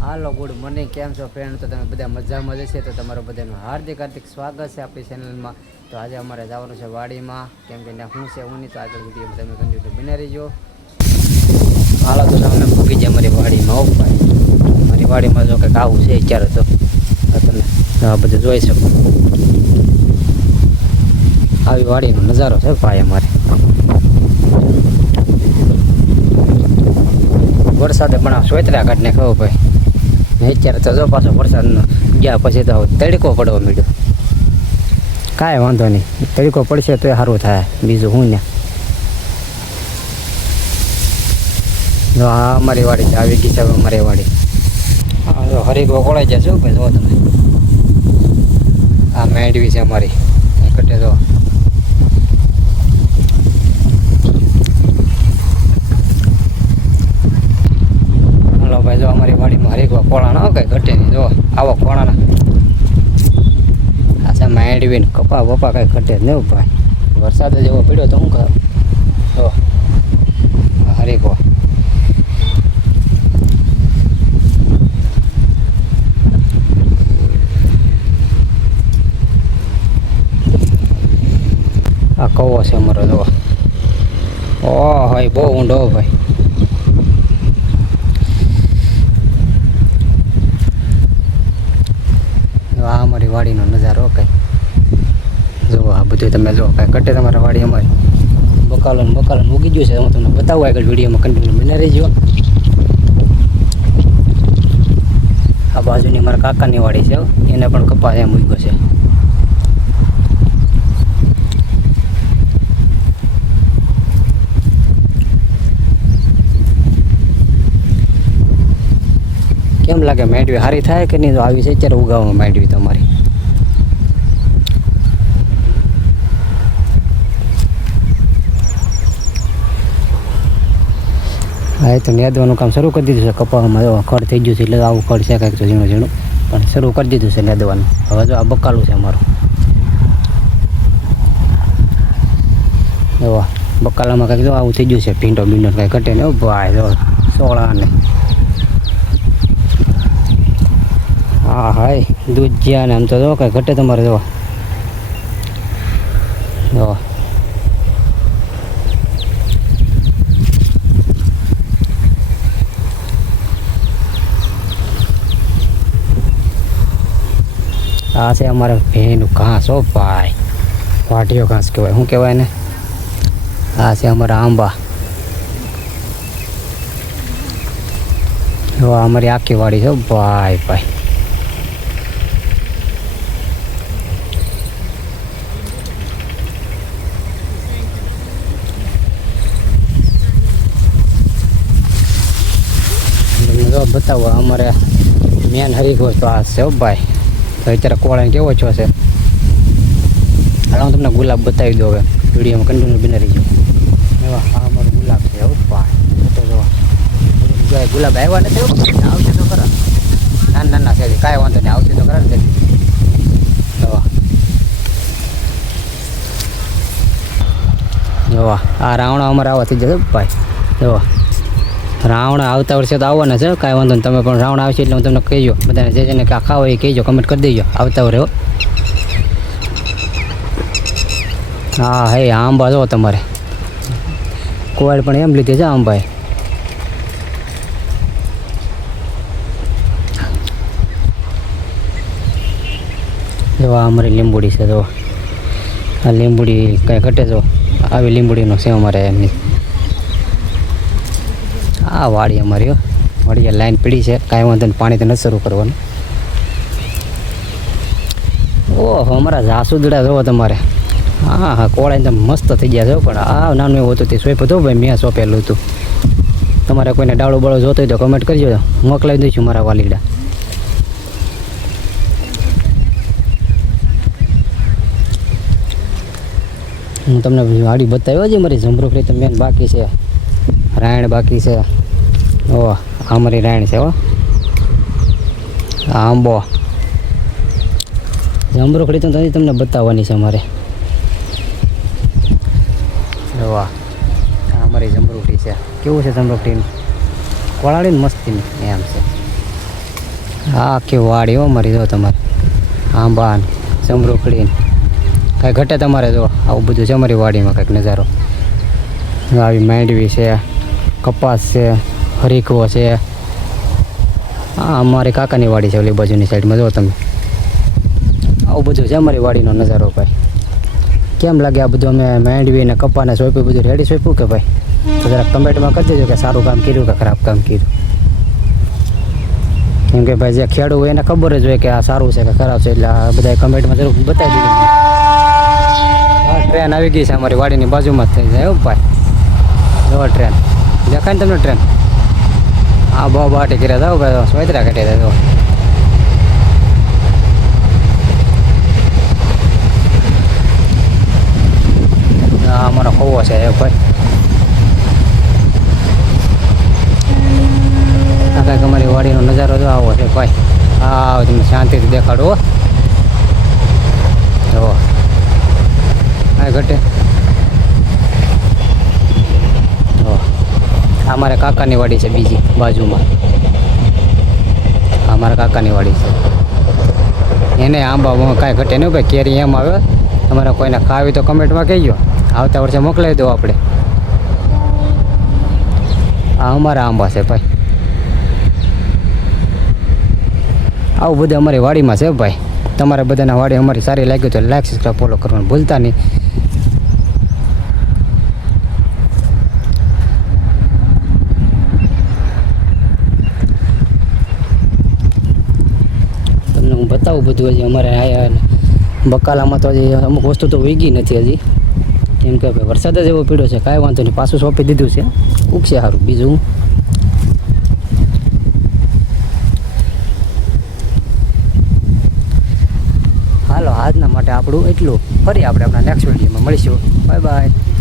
હાલો good morning, કેમ છો friend? તો તમે બધા મજામાં જશે તો તમારું બધાનું હાર્દિક સ્વાગત છે આપણી ચેનલમાં. તો આજે અમારે જવાનું છે વાડીમાં, કેમ કે ત્યાં શું છે હું નહીં, તો આગળ વિડીયો તમે કન્ટિન્યુ બની રહીજો. હાલો તો અમે મૂકી જાય અમારી વાડીમાં. ઓ ભાઈ, અમારી વાડીમાં જો કંઈક આવું છે અત્યારે તો તમે આ બધું જોઈ શકો. આવી વાડીનો નજારો છે ભાઈ અમારે. વરસાદે પણ સોતરા કાઢને કહો ભાઈ. અત્યારે તો જો પાછો વરસાદનો ગયા પછી તો તડકો પડવા માંડ્યો. કાંઈ વાંધો નહીં, તડકો પડશે તો સારું થાય. બીજું હું ને જો આ અમારી વાડી આવી ગઈ છે અમારી વાડી. હા જો હરીકો કોળાઈ જશે ભાઈ. જો તમે આ મેંડવી છે અમારી કટે. જો ભાઈ, જો અમારી વાડીમાં હરીકવા કોળા ના કઈ ઘટે નહીં. જો આવો કોળાના આ માંડવીને કપા બપા કઈ ઘટે જ નહીં ભાઈ. વરસાદ જ એવો પડ્યો તો શું કર. જો હરીકવા આ કવો છે અમારો. જો ઓ ભાઈ બહુ ઊંડો ભાઈ. આ અમારી વાડીનો નજારો કઈ જો. આ બધું તમે જો કઈ કટે તમારા વાડી અમારી બકાલન ઉગી ગયું છે. હું તમને બતાવું આગળ વિડીયોમાં કન્ટિન્યુ બને રહેજો. આ બાજુની મારા કાકાની વાડી છે, એને પણ કપાસ એમ ઉગ્યો છે. કેમ લાગે માંડવી સારી થાય કે નહીં? જો આવી છે અત્યારે ઉગાવવામાં માંડવી તમારી. હા એ તો નેદવાનું કામ શરૂ કરી દીધું છે કપાસમાં. જો ખડ થઈ ગયું છે એટલે આવું ખડ છે કાંઈક તો ઝીણું ઝીણું પણ શરૂ કરી દીધું છે નેદવાનું. હવે જો આ બકાલું છે અમારું. જો બકાલામાં કાંઈક જો આવું થઈ ગયું છે. ભીંડો કાંઈ ઘટે ને ભાઈ. જો સોળા ને હા હાય દૂધ જ્યાં ને આમ તો જો કાંઈ ઘટે તમારે. જો જો આ છે અમારે ભેંનું ઘાસ. હો ભાઈ, વાટીયો ઘાસ કહેવાય. શું કહેવાય ને? આ છે અમારા આંબા. જો અમારી આખી વાડી છે ભાઈ ભાઈ. બતાવો અમારે મેન હરીકો પાસ છે ભાઈ. તો અત્યારે કોળાને કેવો છો છે. હાલ હું તમને ગુલાબ બતાવી દઉં હવે વિડીયોમાં કન્ટિન્યુ બની રહીજો. એવા આ અમારું ગુલાબ છે. ભાઈ તો જો ગુલાબ આવ્યા નથી, આવશે તો ખરા. નાના છે કાંઈ વાંધો નહીં, આવશે તો ખરા ને. જોવા આ રાવણા અમારે આવા થઈ જશે ભાઈ. જોવા રાવણા આવતા વર્ષે તો આવવાના છે, કાંઈ વાંધો નહીં. તમે પણ રાવણા આવશે એટલે હું તમને કહીજો બધાને જે જેને ખાવા હોય એ કહીજો, કમેન્ટ કરી દેજો આવતા વર્ષે. હા હે આંબા જો તમારે કોવાડ પણ એમ લીધી છે આંબાએ. જો આ અમારી લીંબુડી છે. જો આ લીંબુડી કાંઈ ઘટે. જો આવી લીંબુડીનો છે અમારે એમની. આ વાડી અમારી વાડીએ લાઈન પડી છે, કાંઈ વાંધો નહીં. પાણી તો નથી શરૂ કરવાનું. ઓહો અમારા જાસુદડા જોવો તમારે. હા હા કોળાઈને તો મસ્ત થઈ ગયા છે. પણ આ નાનું એવું હતું તે સોંપ હતું ભાઈ, મેં સોંપેલું હતું. તમારે કોઈને ડાળો બાળો જોતો હોય તો કમેન્ટ કરજો, મોકલાવી દઈશું મારા વાલીડા. હું તમને વાડી બતાવ્યો છે મારી. જમરૂખડી તો મેન બાકી છે, રાયણ બાકી છે. ઓ અમારી રાયણ છે. હો આંબો જમરૂખડી તો તમને બતાવવાની છે અમારે. વાહ અમારી જમરૂખડી છે. કેવું છે જમરૂખડીનું? કોળાળીને મસ્તીની એમ છે. આ આખી વાડી હો મારી જો તમારે આંબા ને સમરૂખડી ને કાંઈ ઘટે તમારે જો આવું બધું છે અમારી વાડીમાં કંઈક નજારો આવી માંડવી છે કપાસ છે હરીકવો છે હા અમારી કાકાની વાડી છે ઓલી બાજુની સાઈડમાં જો તમે આવું બધું છે અમારી વાડીનો નજારો ભાઈ કેમ લાગે આ બધું અમે માંડવી ને કપાને સોંપ્યું બધું રેડી સોંપ્યું કે ભાઈ તો જરાક કમેન્ટમાં કરી દેજો કે સારું કામ કર્યું કે ખરાબ કામ કર્યું કેમ કે ભાઈ જે ખેડૂત હોય એને ખબર જ હોય કે આ સારું છે કે ખરાબ છે એટલે આ બધા કમેન્ટમાં જરૂર બતાવી દીધું હા ટ્રેન આવી ગઈ છે અમારી વાડીની બાજુમાં જ થઈ જાય હો ભાઈ જો ટ્રેન દેખાય ને તમને ટ્રેન આ બહુ બાટી કર્યા જાઓ ભાઈ સોયતરા કાઢી દે જો અમારો ખોવો છે એ ભાઈ આ કાંઈક અમારી વાડીનો નજારો જો આવો છે ભાઈ હા તમને શાંતિથી દેખાડો જો આ ઘટે અમારે કાકાની વાડી છે બીજી બાજુમાં અમારા કાકાની વાડી છે એને આંબા કાંઈ ઘટે નહીં ભાઈ કેરી એમ આવે તમારે કોઈને ખાવી તો કમેન્ટમાં કહેજો આવતા વર્ષે મોકલાવી દો આપણે આ અમારા આંબા છે ભાઈ આવું બધું અમારી વાડીમાં છે ભાઈ તમારે બધાના વાડી અમારી સારી લાગ્યું તો લાઈક સબસ્ક્રાઈબ ફોલો કરવાનું ભૂલતા નહીં તમને હું બતાવું બધું હજી અમારે આયા બકાલામાં તો હજી અમુક વસ્તુ તો વીગી નથી હજી કેમ કે ભાઈ વરસાદ જ એવો પીડ્યો છે કાંઈ વાંધો નહીં પાછું સોંપી દીધું છે ઉગશે સારું બીજું હાલો આજના માટે આપણું એટલું ફરી આપણે આપણા નેક્સ્ટ વિડીયોમાં મળીશું બાય બાય